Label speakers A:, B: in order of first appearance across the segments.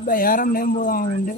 A: బయారం నేను పోదామండి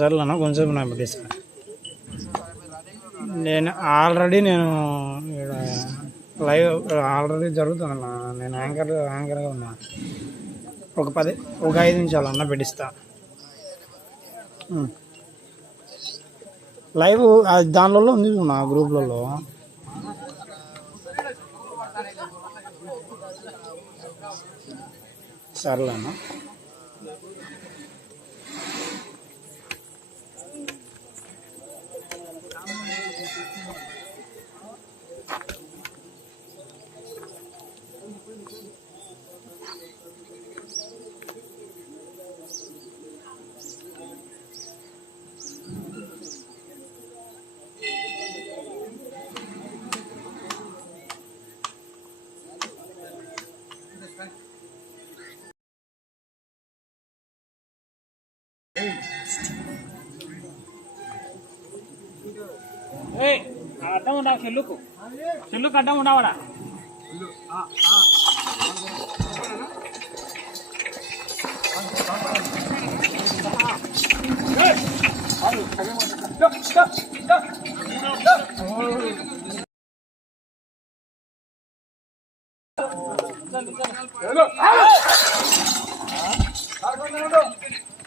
A: సరే అన్న కొంచెం నాకు పెట్టిస్తాను నేను ఆల్రెడీ నేను లైవ్ ఆల్రెడీ జరుగుతుంది నేను యాంకర్ యాంకర్గా ఉన్నా. ఒక పది ఒక ఐదు నిమిషాలు అన్న పెట్టిస్తా. లైవ్ అది దానిలో ఉంది నా గ్రూప్లలో. సర్లే
B: అడ్డం ఉండవు చెల్లుకు చెల్లుకు అడ్డం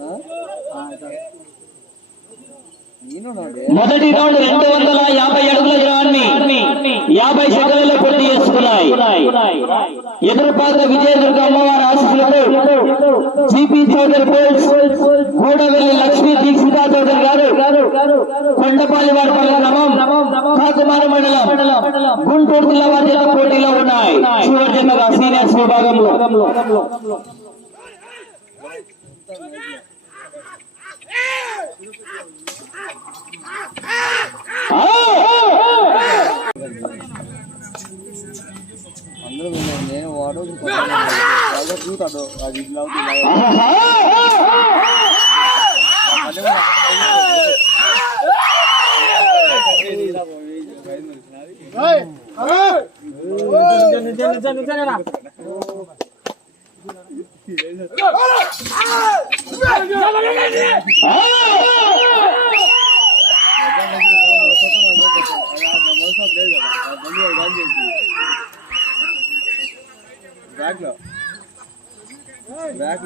B: ఆ?
C: మొదటి రౌండ్ రెండు వందల యాభై అడుగుల దూరాన్ని యాభై సెకండ్లలో పూర్తి చేసుకున్నాయి. ఎదురుపాత విజయదుర్గ అమ్మవారి ఆశీస్సులతో సిపి చౌదరి పోల్స్ గూడవెల్లి లక్ష్మీ దీక్షిత చౌదరి గారు కొండపాలి వాడపల్లి గ్రామం కాకుమార మండలం గుంటూరు జిల్లా వారి పోటీలో ఉన్నాయి. సీనియర్స్ విభాగంలో.
D: అందరూ విన్నారు నేను వాడు చూతాడు అది ఇట్లా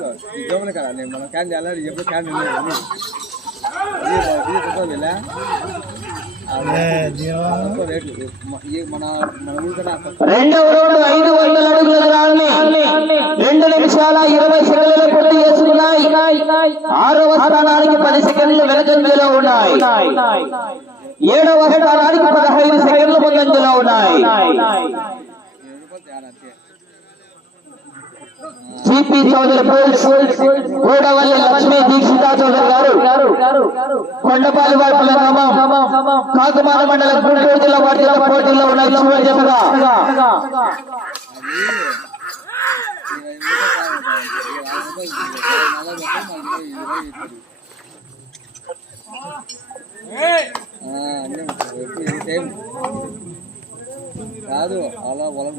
D: లో కదా నేను క్యాన్ చేయాలి ఎప్పుడు క్యాన్
C: రెండవ రౌండ్ ఐదు వందల అడుగుల దూరాన్ని రెండు నిమిషాల ఇరవై సెకండ్లు పూర్తి చేసుకున్నాయి. ఆరవ స్థానానికి పది సెకండ్లు వెనకంజలో ఉన్నాయి. ఏడవ స్థానానికి పదహైదు సెకండ్లు ముందంజలో ఉన్నాయి. సిపి చౌదరి పోల్స్ గోడవల్లి లక్ష్మీ దీక్షిత చౌదరి గారు కొండపాలి వార్పుల గ్రామం కాకుమార మండలం గుంటూరు జిల్లా వారి చేత పోటీలో ఉన్నాయి చివరి జతగా.
D: కాదు అలా పొలం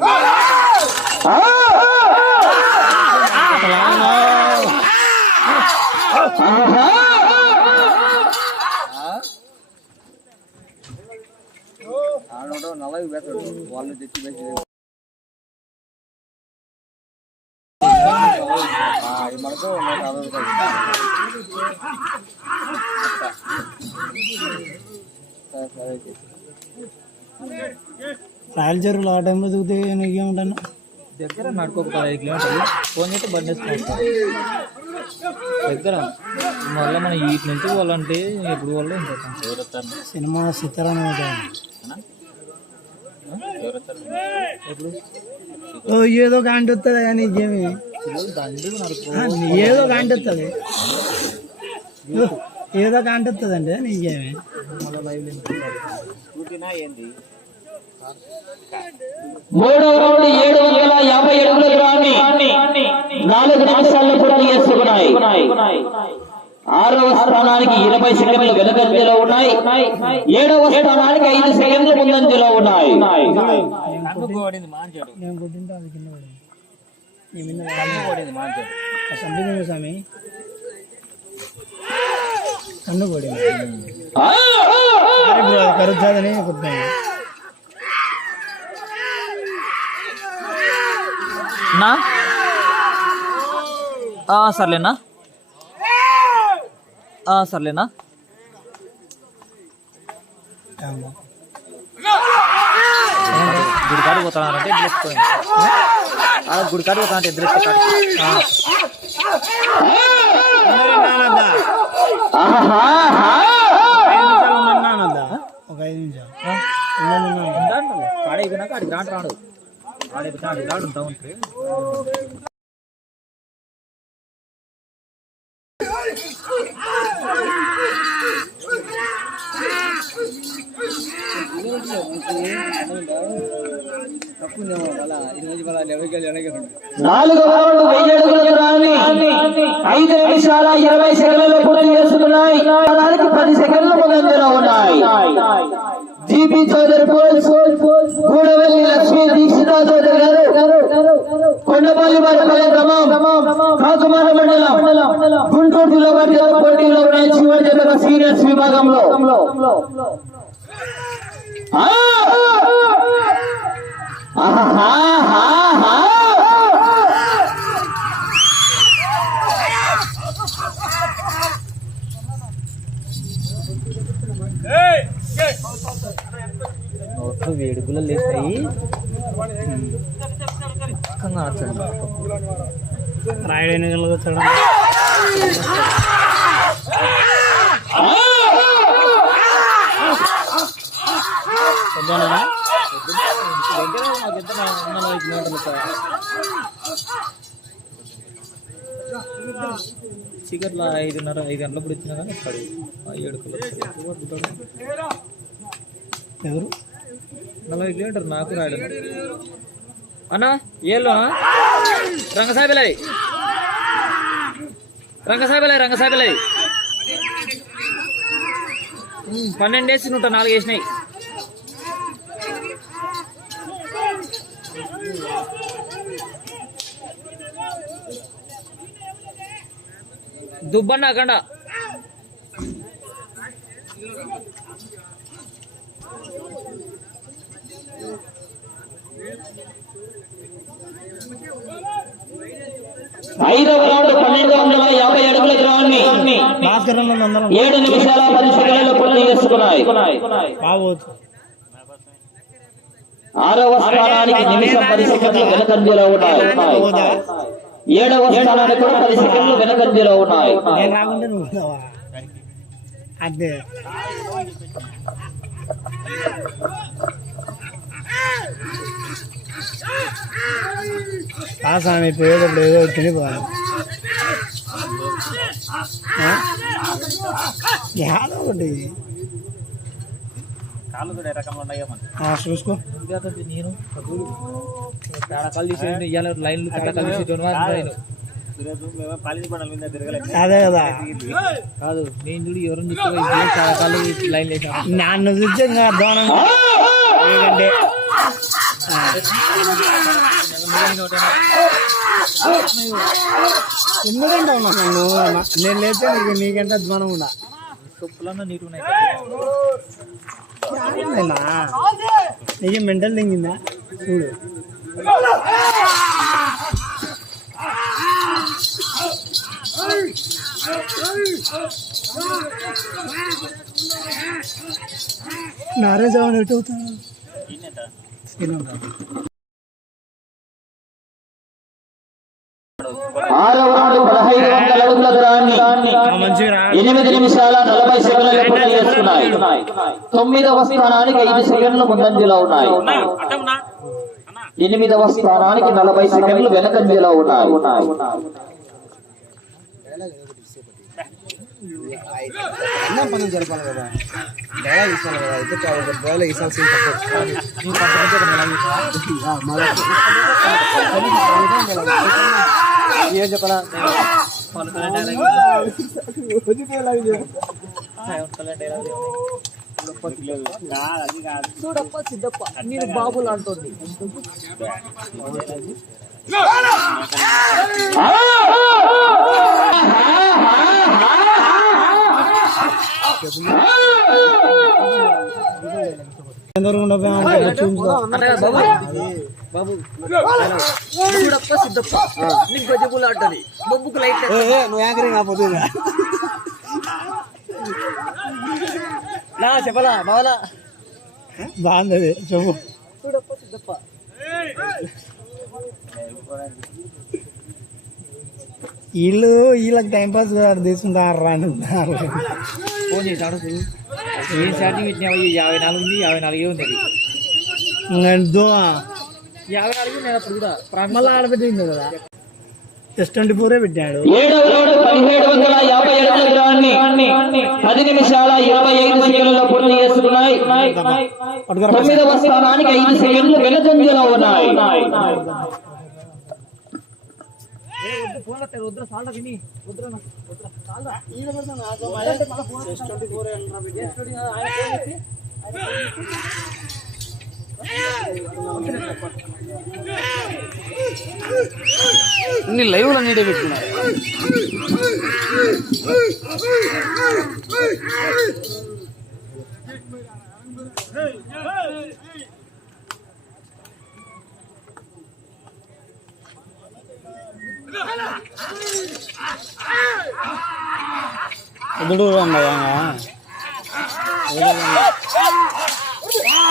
D: ఆడోడు నలభై పెట్టాడు వాళ్ళు తెచ్చి పెట్టి మనకు నూట అరవై రూపాయలు.
A: రాయల చెరువులు ఆ టైంలో దిగితే నీకేముంటాను
B: దగ్గర నడుకోక పదహైదు కిలోమీటర్లు. ఫోన్ చేస్తే బండి వేసుకొస్తాం దగ్గర. మళ్ళీ మనం వీటి నుంచి పోవాలంటే ఎప్పుడు వాళ్ళు
A: సినిమా సితారాన్ని
B: ఎప్పుడు?
A: ఏదో కాంటి వస్తుంది కానీ నీకేమి
B: దండి నరుకో
A: ఆ, ఏదో అండి నీకేమి?
C: మూడవ రౌండ్ ఏడు వందల యాభై అడుగుల దూరాన్ని నాలుగు నిమిషాల్లో పూర్తి చేసుకున్నాయి. ఆరవ స్థానానికి ఇరవై సెకండ్లు వెనకంజలో ఉన్నాయి. ఏడవ స్థానానికి ఐదు సెకండ్లు ముందంజలో ఉన్నాయి.
B: కన్ను పడింది మాంచాడు
A: నేను కొట్టింటే అది కింద పడింది నీ మీద
B: కన్ను పడింది మాంచాడు
A: సంబంధం స్వామి కన్ను పడింది
C: ఆ!
A: ఇప్పుడు అది కరుద్దాదని కొట్టాను
B: నా? ఆ, సర్లేనా? ఆ, సర్లేనా? గుడికాడు పోతానంటే ఎదురెత్తుకోండి గుడికాడు పోతానంటే ఎదురెత్తుకోండి
C: ఆహాహా!
A: ఒక ఐదు నిమిషాలు.
B: కాడ అయిపోయినాక అడిగి రాడు రాడు. ఆడైపోతే అడిగి రాడు ఉంటా ఉంటే.
D: తప్పుందేమో మళ్ళా ఈరోజు మళ్ళా
C: వెయ్యి అడుగుల దూరాన్ని ఐదు నిమిషాల ఇరవై సెకండ్లలో పూర్తి చేసుకున్నాయి దానికి పది సెకండ్ల ముందంజలో ఉన్నాయి. జీపీ చౌదరి పోల్స్ గూడవెల్లి లక్ష్మీ దీక్షిత చౌదరి గారు కొండపల్లి కాకుమార మండలం గుంటూరు జిల్లా పోటీలో ఉన్నాయి చివరి సీనియర్స్ విభాగంలో.
B: వేడుకలు లేస్తాయి. పక్కన వచ్చండి
A: రాయుడు ఎన్ని గంటలకు వచ్చాడు పొద్దున్న
B: దగ్గర మాకు ఎంత వందల కిలోమీటర్లు సార్. చీకట్లో ఐదున్నర ఐదు గంటలప్పుడు ఇచ్చినా కానీ వస్తాడు ఏడు కిలో
A: ఎవరు?
B: నలభై కిలోమీటర్ నాకు రాయడం. అన్నా ఏళ్ళు రంగసాబిలై రంగసాబిలై రంగసాబిలై పన్నెండు వేసి నూట నాలుగు వేసినాయి. దుబ్బన్న అక్కడ
C: ఐదవ రౌండ్ పన్నెండు వందల యాభై అడుగుల గ్రాన్ని ఏడు నిమిషాల పది సెకండ్లు పూర్తి చేసుకున్నాయి. ఆరవ స్థానానికి నిమిషం పది సెకండ్లు వెనకంజలో ఉన్నాయి. ఏడవ స్థానానికి కూడా పది సెకండ్లు వెనకంజలో ఉన్నాయి.
A: ఆ స్వామి పోయేటప్పుడు ఏదో ఒకటి తినిపోవాలి యాదో ఒకటి
B: కాళ్ళు కూడా రకంగా ఉన్నాయో
A: ఆ, చూసుకో.
B: ఇంకేంటంటే నేను ఇవాళ లైన్లు తేడాకాలు
A: అదే కదా.
B: కాదు నేను చూడు ఎవరిని తేడాకాలు లైన్ వేసాను
A: నన్ను ఇంకా అధ్వానం ఎందుకంటే ఎందుకంటే ఉన్నా నేను లేతే నీకు నీకంటే అధ్వానం ఉండా.
B: సొప్పులన్నా నీరు ఉన్నాయి
A: నేనా నీకే మెంటల్ దింగిందా? చూడు. నారే చవన్ ఎటు అవుతాడు?
C: ఆరవ పదహైదు వందల అడుగుల దూరాన్ని ఎనిమిది నిమిషాల నలభై సెకండ్లలో పూర్తి చేస్తున్నాయి. తొమ్మిదవ స్థానానికి ఐదు సెకండ్లు ముందంజలో ఉన్నాయి. ఎనిమిదవ స్థానానికి నలభై సెకండ్లు వెనకంజలో ఉన్నాయి.
D: అన్నం పనులు జరపాలి కదా డైలాగ్ ఇస్తాను కదా అయితే ఇస్తాల్సింది తక్కువ ఏం చెప్పరా
B: చూడప్ప సిద్ధప్ప నేను బాబులు అంటుంది
A: ఎంతవరకు ఉండకపోయాం చూసుకో
B: బాబు చూడప్ప సిద్ధప్ప నీకు గజబులు అంటది బొబ్బుకు లైట్
D: నువ్వు యాంకరింగ్ కాకపోతే
B: నా చెప్పలా బావలా
A: బాగుంది చెప్పు.
B: చూడప్ప సిద్ధప్ప.
A: వీళ్ళు వీళ్ళకి టైం పాస్ తీసుకుంటారు అంటున్నారు.
B: ఫోన్ చేశాడు ఏం పెట్టినావు యాభై నాలుగు ఉంది యాభై నాలుగే ఉంది యాభై నాలుగు నేను అప్పుడు కూడా
A: మళ్ళీ ఆడబెట్టింది కదా. ఎస్ ట్వంటీ ఫోరే పెట్టాడు
C: ఏడవ రౌండ్ పదిహేడు వందల యాభై పది నిమిషాల ఇరవై ఐదు సెకండ్లలో పూర్తి
A: పట్టుకురా
C: తొమ్మిదవ స్థానానికి ఐదు సెకండ్లు వెనకంజలో ఉన్నాయి.
B: ఫోన్ వస్తాడు వద్దు సాల్దా తిని వద్దు
D: అన్ని లైవ్ లో నీడే పెట్టుకున్నారు
A: ఎదుడు అన్నయ్య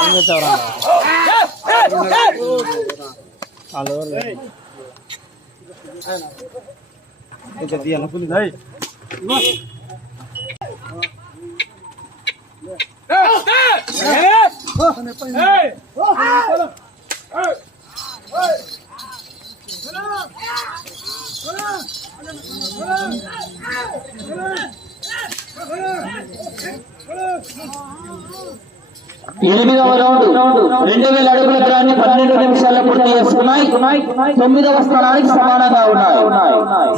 A: ఏం చేస్తావురా వాళ్ళు ఎవరు
C: ఎనిమిదవ రౌండ్ రెండు వేల అడుగుల దూరాన్ని పన్నెండు నిమిషాల్లో పూర్తి చేసుకున్నాయి. తొమ్మిదవ స్థానానికి సమానంగా ఉన్నాయి.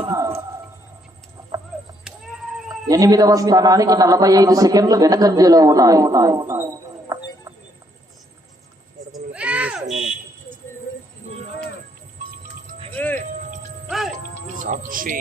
C: ఎనిమిదవ స్థానానికి నలభై ఐదు సెకండ్లు వెనకంజలో ఉన్నాయి. సాక్షి.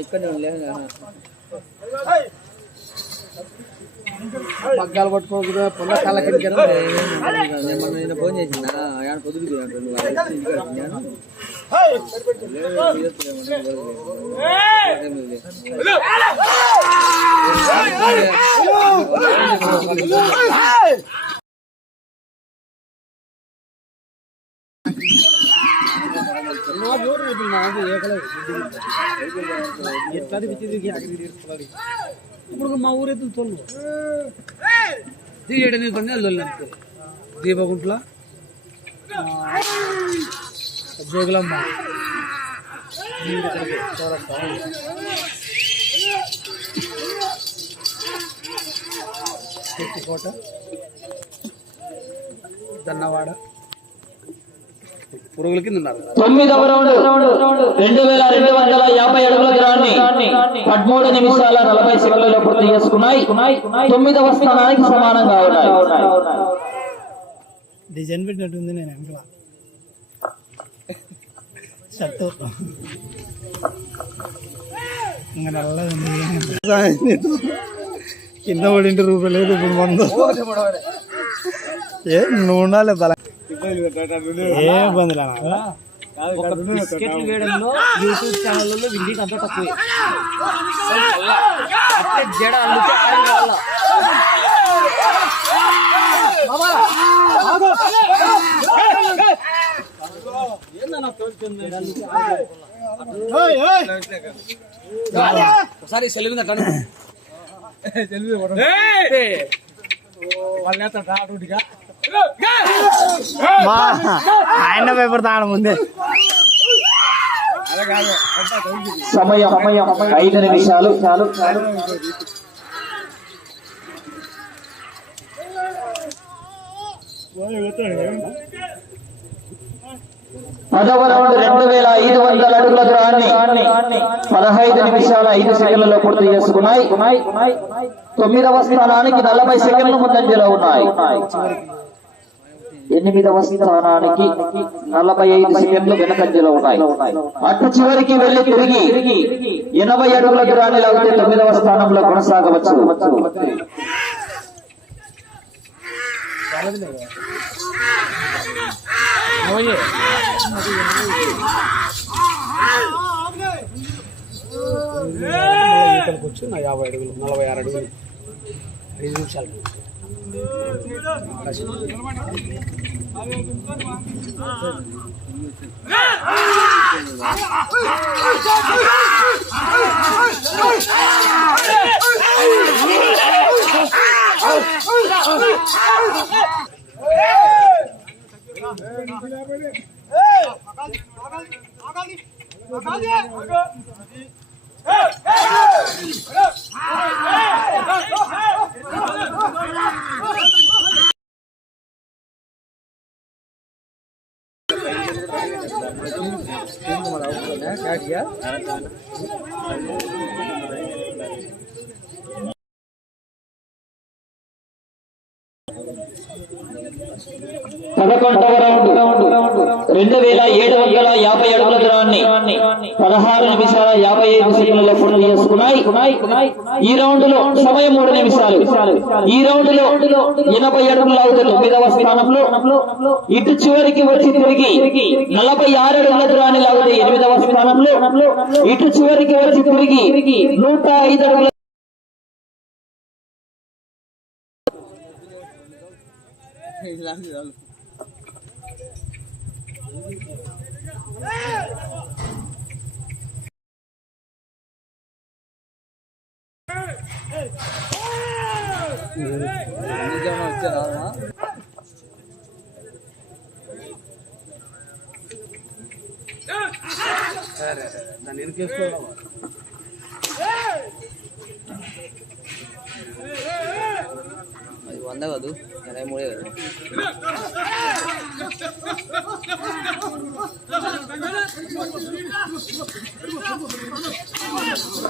D: ఇక్కడ లేదు పగ్గాలు పట్టుకోకూడదు పొల్ల కాళ్ళ కింద నేను మొన్న నిన్న ఫోన్ చేసిందా? ఆయన పొద్దుకు
A: ఇప్పుడు మా ఊరైతే తోలు
D: ఎనిమిది పందాలు అనుకో. దీపగుంట్ల.
A: జోగులమ్మ. చెట్టుకోట దన్నవాడ.
D: పురుగుల కింద ఉన్నారు.
C: తొమ్మిదవ రౌండ్ రెండు వేల రెండు వందల యాభై అడుగుల దూరాన్ని పదమూడు నిమిషాల నలభై సెకండ్లలో పూర్తి చేసుకున్నాయి. తొమ్మిదవ స్థానానికి సమానంగా ఉన్నాయి.
A: డిజైన్ పెట్టినట్టుంది నేను వెనకల. షర్ట్. ఇంకా నల్లగా ఉంది. కింద పడింటి రూపాయలు లేదు ఇప్పుడు మందు. ఏ నువ్వు ఉండాలి బల ఏ ఇబ్బంది లేదు
B: ఒక బిస్కెట్లు వేయడంలో యూట్యూబ్ ఛానళ్ళలో విండికి అంత తక్కువే. అట్లే జడ అల్లితే ఆయిల్ వల్ల
D: ఒకసారి సెలవు అట్లా
A: మా ఆయన పేపర్ తాగడం ముందే.
C: సమయం సమయం. ఐదు నిమిషాలు. చాలు చాలు పదవ రౌండ్ రెండు వేల ఐదు వందల అడుగుల దూరాన్ని పదహైదు నిమిషాల ఐదు సెకండ్లలో పూర్తి చేసుకున్నాయి. తొమ్మిదవ స్థానానికి నలభై సెకండ్లు ముందంజలో ఉన్నాయి. ఎనిమిదవ స్థానానికి నలభై ఐదు సెకండ్లు వెనకంజలో ఉన్నాయి. అటు చివరికి వెళ్ళి తిరిగి ఎనభై అడుగుల దూరాన్ని లాగితే తొమ్మిదవ స్థానంలో కొనసాగవచ్చు.
A: వచ్చి నా యాభై అడుగులు నలభై ఆరు అడుగులు. ఐదు నిమిషాలు. Hey!
C: పదకొండవ రౌండ్ రెండు వేల ఏడు వందల యాభై అడుగుల దూరాన్ని పదహారు నిమిషాల యాభై ఐదు సెకండ్లలో పూర్తి చేసుకున్నాయి. ఈ రౌండ్లో సమయం మూడు నిమిషాలు. ఈ రౌండ్లో ఎనభై అడుగుల లాగితే తొమ్మిదవ స్థానంలో ఇటు చివరికి వచ్చి తిరిగి నలభై ఆరు అడుగుల దూరాన్ని లాగితే ఎనిమిదవ స్థానంలో ఇటు చివరికి వచ్చి తిరిగి నూట ఐదు అడుగుల
D: దాన్ని వెనకేసుకోవడం అది వంద కాదు ఎనభై మూడే కదా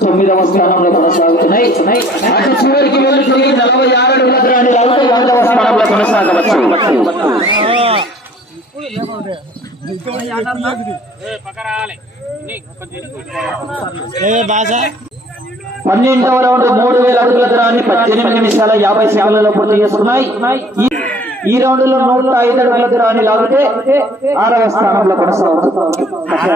C: తొమ్మిదవ స్థానంలో కొనసాగుతున్నాయి అటు చివరికి వెళ్ళి తిరిగి నలభై ఆరు అడుగుల దూరాన్ని లాగితే ఎనిమిదవ స్థానంలో కొనసాగవచ్చు
A: ఏ భాష
C: పన్నెండవ రౌండ్ మూడు వేల అడుగుల దూరాన్ని పద్దెనిమిది నిమిషాల యాభై సెకండ్లలో పూర్తి చేసుకున్నాయి. ఈ- రౌండ్లో నూట ఐదు అడుగుల దూరాన్ని లాగితే ఆరవ స్థానంలో కొనసాగుతుంది. కర్ర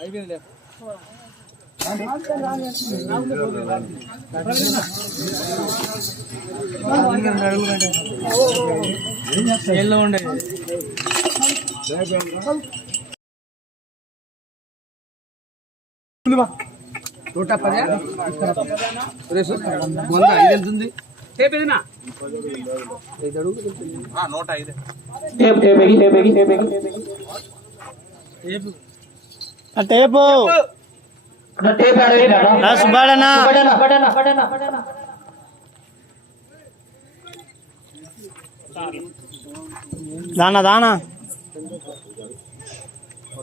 D: అయిపోయింది
A: ఏళ్ళు ఉండేది
D: నూట పది. వంద ఐదు ఎంత ఉంది? ఐదు అడుగులు
C: టేప్,
A: సుబ్బాడనా
C: పడనా.
A: దానా.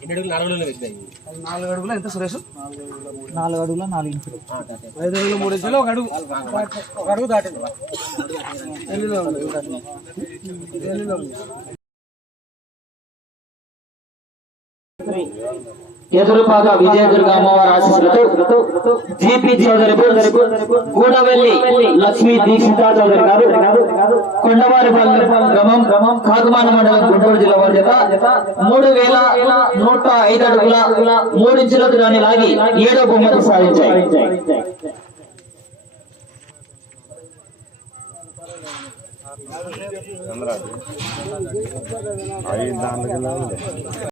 E: నాలుగు అడుగులు ఎంత సురేష్?
B: నాలుగు అడుగుల నాలుగు ఇంచులు.
E: ఐదు అడుగులు మూడు ఇంచులు ఒక అడుగు. ఒక అడుగు దాటింది ఎల్లులో ఉంది
C: ఎదురుపాక విజయదుర్గ అమ్మవారి ఆశీస్సులతో జీపీ చౌదరి గూడవెల్లి లక్ష్మీ దీక్షితా చౌదరి గారు కొండవారి గ్రామం గ్రామం కాకుమాన మండలం గుంటూరు జిల్లా వారి చేత మూడు వేల నూట ఐదు అడుగుల మూడించుల దూరాన్ని లాగి ఏడో బహుమతి సాధించాయి.
F: అయ్యి దాంట్లో